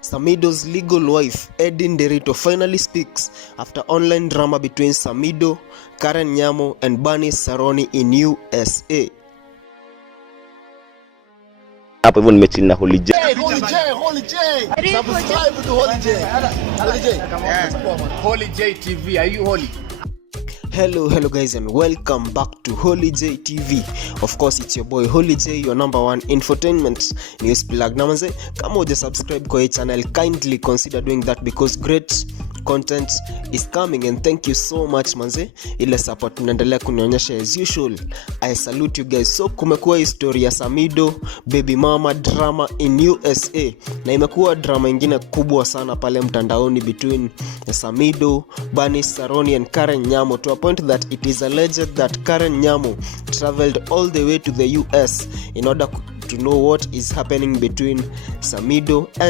Samidoh'S legal wife, Nderitu, finally speaks after online drama between Samidoh, Karen Nyamo, and Bunny Saroni in USA. Hapo hivyo nimechill na Holy J. Subscribe to Holy J. Holy J TV. Are you holy? Hello guys, and welcome back to Holy J TV. Of course, it's your boy Holy J, your number one infotainment news plug. Na manze, kama uja subscribe kwa hii channel, kindly consider doing that because great content is coming, and thank you so much manze, ile support mnaendelea kunionyesha as usual. I salute you guys. So kumekuwa historia ya Samidoh baby mama drama in USA, na imekuwa drama ingine kubwa sana pale mtandaoni between Samidoh, Bunny Saroni, and Karen Nyamo, to a point that it is alleged that Karen Nyamo traveled all the way to the US in order to know what is happening between Samidoh and